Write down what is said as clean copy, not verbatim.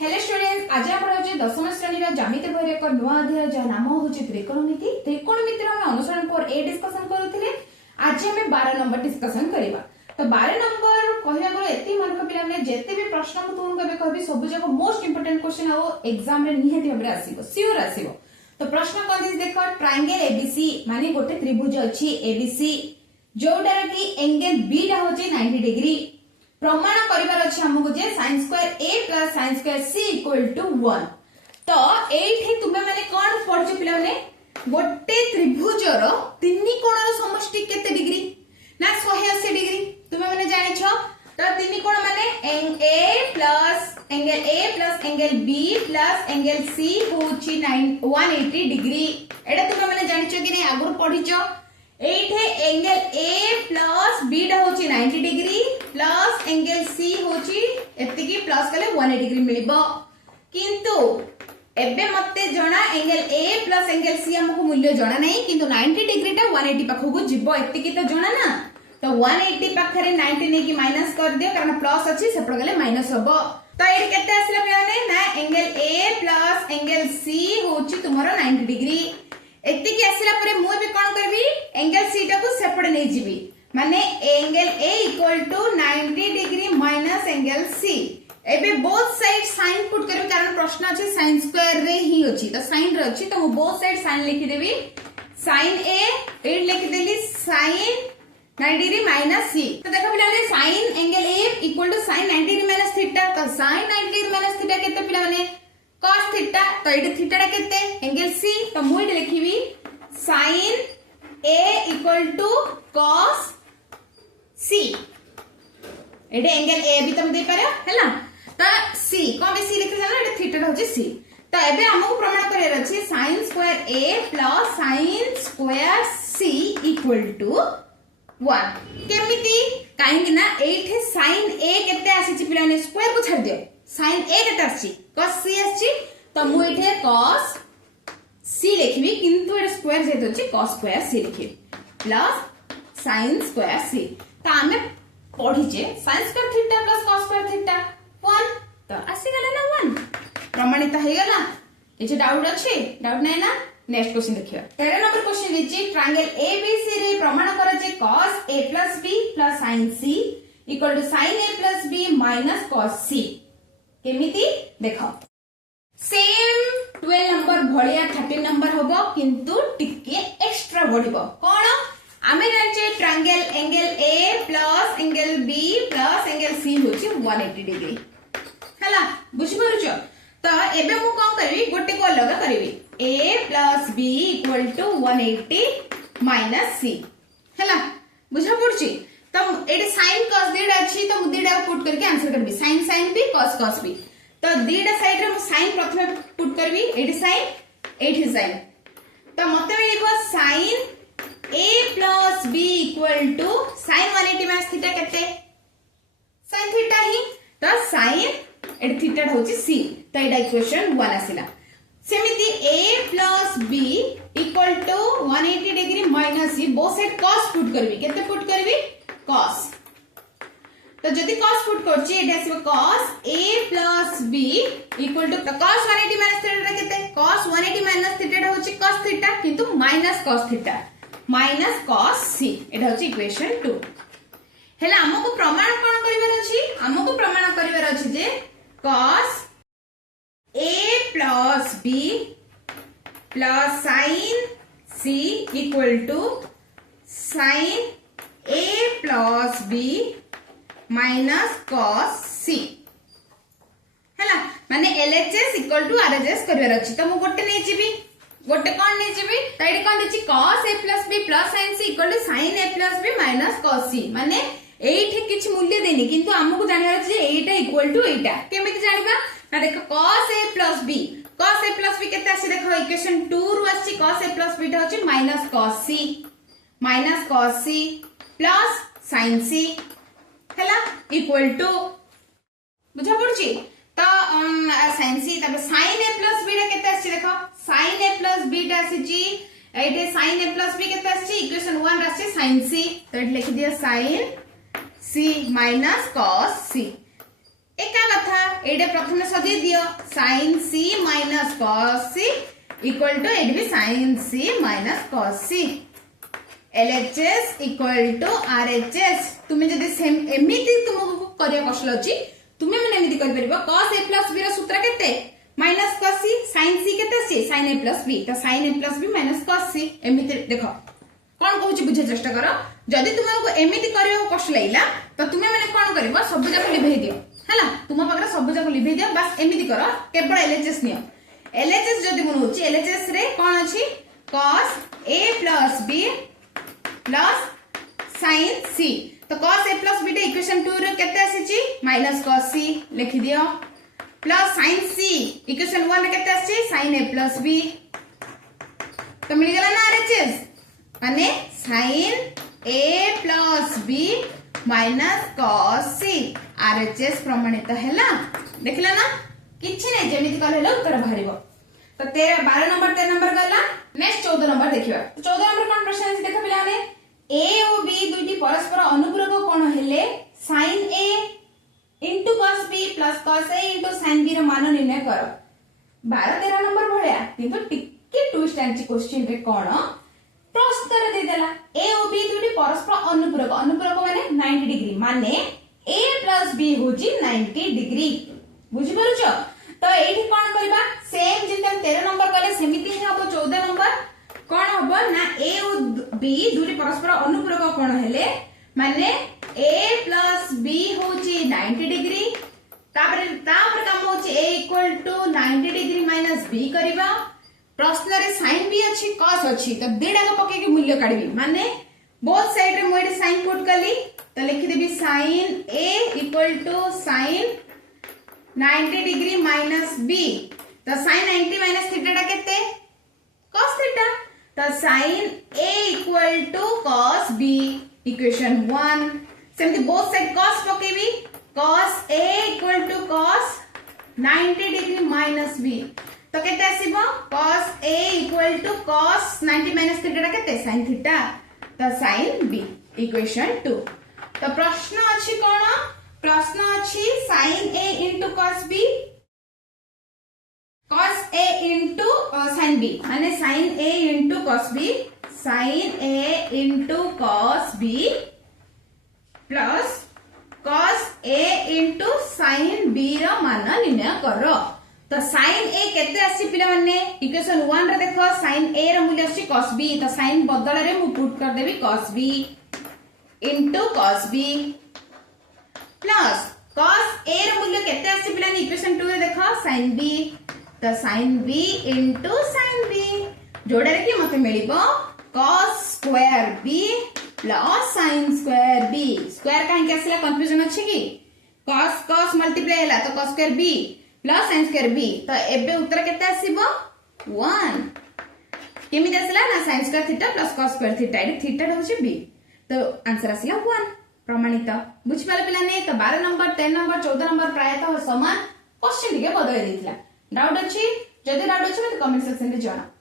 Hello students, आज हम पढ़ाऊँ दशम श्रेणी ज्यामिति बही एक नुआ अध्याय जहाँ नाम हूँ त्रिकोणमिति। त्रिकोणमिति हम अनुसरण पर ए डिस्कसन करूँ। आज हम 12 नंबर डिस्कसन करवा। तो 12 नंबर कहवा एति मार्क पे जिते भी प्रश्न तुमको कहबी सब जगह मोस्ट इंपोर्टेंट क्वेश्चन एग्जाम रे निहाती भाबरे आसीबो, सियोर आसीबो। तो प्रश्न कह देख, ट्रायंगल एबीसी माने गोटे त्रिभुज अच्छी एबीसी जोटार की एंगल बी टा होची 90 डिग्री। प्रमाण करिवार अछि हमको जे sin square a plus sin square c equal to 1। तो एठी तुमे माने कोन पढछ पिला माने गोटे त्रिभुजर तीन कोणर समष्टि केते डिग्री ना 180 डिग्री। तुमे माने जानि छ। तो तीन कोण माने a plus angle b plus angle c होची 180 डिग्री। एटा तुमे माने जानि छ कि नै आगुर पढि छ। एठे एंगल a प्लस b टा होची 90 डिग्री प्लस एंगल c होची एतिकी प्लस कले 180 डिग्री मिलिबो। किंतु एबे मते जणा angle a plus angle c हमको मूल्य जणा नै, किंतु 90 डिग्री टा 180 पाखो जिवो एतिकी तो जणा ना। तो 180 पाखरे 90 नै की माइनस कर दियो, कारण प्लस अछि सेपड गले माइनस होबो। तो एट केते आसिला पियाने ना angle a plus angle c होची तुमरो 90 डिग्री। एतिकी आसिला परे मु बे कोन करबी एंगल c टा को सेपड नै जिबी, माने angle a equal to 90 degree minus angle c। एबे बोथ साइड साइन पुट करबी, कारण प्रश्न अछि साइन स्क्वायर रे ही अछि। तो साइन रे अछि तो मु बोथ साइड साइन लिखि देबी। साइन a एट लिखि देली साइन 90 डिग्री माइनस c। तो देखो पिला माने sine angle a equal to sine 90 degree minus theta. तो साइन 90 डिग्री माइनस थीटा केते पिला माने cos थीटा। तो एटे थीटा टा केते एंगल c। तो मु एटे लिखिबी sine a equal to cos c। एटे एंगल a भी तुम दे पारो हैला। तो c कोन बे c लिखि जानो, एटे थीटा होची c। तो एबे हमको प्रमाण करे अछि sin square a plus sin square c equal to 1। केमिति काहेकि ना एठे sin a केते आसी छि पिलाने स्क्वायर को छाड़ दियो। sin a केते आसी cos c आसी। तो मु एठे cos c लिखिबी, किंतु एटा स्क्वायर जेतो छि cos स्क्वायर c लिखिबी प्लस sin स्क्वायर c। तो हमें पढिचे sin square theta plus cos square theta 1। तो आसी गला ना 1, प्रमाणित हो गला। एजे डाउट अछि? डाउट नै ना? नेक्स्ट क्वेश्चन देखियो। 13 नंबर क्वेश्चन दिछि ट्रायंगल ABC रे प्रमाण करा जे cos a plus b plus sin c equal to sin a plus b minus cos c। केमिति देखो, सेम 12 नंबर भलिया 13 नंबर होबो, किंतु टिके एक्स्ट्रा बढ़िबो। कोन आमे जानचे triangle angle a plus angle b plus angle c होची 180 डिग्री हला। बुझि परछो? तो एबे मु कोन करबी, गोटे को अलग करबी a plus b equal to 180 minus c हला। बुझा पड़ची? तो एटे sin cos दीडा अछि, तो मु दीडा पुट करके आंसर करबी sin sin b cos cos b। तो दीडा साइड रे मु sin प्रथमे पुट करबी, एटे sin एटे sin। तो मते मिलिबो sin a plus b equal to sin 180 minus theta केते sin थीटा ही। तो sin एट थीटा होची c। तो एटा इक्वेशन 1 आसिला। सेमिति a plus b equal to 180 degree minus c, both side cos put करबी। केते पुट करबी cos। तो जदि cos पुट करछि एटा आसीबो cos a plus b equal to cos 180 minus theta केते cos 180 माइनस थीटा होची cos थीटा, किंतु minus cos theta minus cos c। एटा होची इक्वेशन 2। हेला हमको प्रमाण कोन करिवार अछि? हमको प्रमाण करिवार अछि जे cos a plus b plus sin c equal to sin a plus b minus cos c हैला। माने LHS इक्वल टू RHS करिवार अछि। तो मु गोटे नै जिबी, गोटे कोन नै जिबी। तो एडी कोन दिछि cos a plus b plus sin c equal to sin a plus b minus cos c। माने एठी किछ मूल्य देनी, किंतु हमको जानिबार अछि जे एटा इक्वल टू एटा। केमिति जानिबा ना, देखो cos a प्लस b केते आसी देखो इक्वेशन 2 रु आसी cos a प्लस b टा होची minus cos c plus sin c हैला इक्वल टू। बुझा पड़ची? तो sin c तब sin a प्लस b टा केते आसी देखो sin a प्लस b टा आसी जी एटे sin a प्लस b केते आसी इक्वेशन 1 आसी sin c। तो एट लिखि दिया sin c minus cos c। एका कथा एटा प्रथम सदी दियो sin c minus cos c equal to एट भी sin c minus cos c LHS equal to RHS तुम्हें जदि एमिति तुमको करिया कष्ट अछि तुम्हें माने एमिति कर परबो cos a plus b रो सूत्र केते minus cos c sin c केते अछि sin a plus b तो sin a plus b minus cos c एमिति देखो कोन कहूची बुझे चेष्टा करो जदि तुमको एमिति करियो कष्ट लागला तो तुम्हें माने कोन करबो सब जाक लिभेई दियो हला तुम पाखरे सब जाक लिभेई दियो बस एमिति करो केवल LHS नियो LHS जदि बनउची LHS रे कोन अछि cos a plus b plus sin c तो cos a plus b equation 2 रे केते आसीची माइनस cos c लिखि दियो प्लस sin c इक्वेशन 1 रे केते आसी sin a plus b तो मिल गेला ना RHS माने sin a plus b minus cos c RHS प्रमाणित हैला देखला ना किछि नै जेमिति कहले उत्तर बाहरिबो तो 12 नंबर 13 नंबर गला नेक्स्ट 14 नंबर देखिबा 14 नंबर कोन प्रश्न अछि देखा पिलाने a और b दुईटी परस्पर अनुपूरक कोण हेले sin a into cos b plus cos a into sin b रो मान निर्णय कर 12 13 नंबर भळया किंतु टिके ट्विस्ट आंची क्वेश्चन रे कोण प्रश्न रे दे देला a और b दुईटी परस्पर अनुपूरक अनुपूरक माने 90 डिग्री माने a plus b होची 90 डिग्री बुझि परछ तो एठी कोन करबा सेम जिते 13 नंबर कले सेमिति ही हबो 14 नंबर कोन हबो ना a और b दुटी परस्पर अनुपूरक कोण हेले माने a plus b होची 90 डिग्री तापर काम होची a equal to 90 degree minus b करबा प्रश्न रे sin b अछि cos अछि तो देडा को पके के मूल्य काढबी माने बोथ साइड रे मोइड sin पुट कली तो लिखि देबी sin a equal to sin 90 degree minus b तो sin 90 माइनस थीटा टा केते cos थीटा तो sin a equal to cos b equation 1 सेमती बोथ साइड cos पकेबी cos a equal to cos 90 degree minus b तो केते आसीबो cos a equal to cos 90 minus theta टा केते sin थीटा तो sin b इक्वेशन 2 तो प्रश्न अछि कोन प्रश्न अछि sin a into cos b cos a into sin b माने sin a into cos b sin a into cos b plus cos a into sin b रो मान निर्णय करो तो sin a केते आसी पिला माने इक्वेशन 1 रे देखो sin a रो मूल्य आसी cos b तो sin बदल रे मु पुट कर देबी cos b into cos b plus cos a रो मूल्य केते आसी पिला नि इक्वेशन 2 रे देखो sin b तो sin b into sin b जोडा रे कि मते मिलिबो cos square b plus sin square b square काहे के आसीला कंफ्यूजन अछि कि cos cos मल्टीप्लाई हैला तो cos square b plus sin square b तो एबे उत्तर केते आसीबो 1 केमिति आसीला ना sin square theta plus cos square theta एडी थीटा होछि b तो आंसर आसीला 1 प्रमाणित बुझ पाले पिला ने तो 12 नंबर 13 नंबर 14 नंबर प्रायतः समान क्वेश्चन टिके बदल देथिला डाउट अछि जदि डाउट अछि तो कमेंट सेक्शन रे जणा।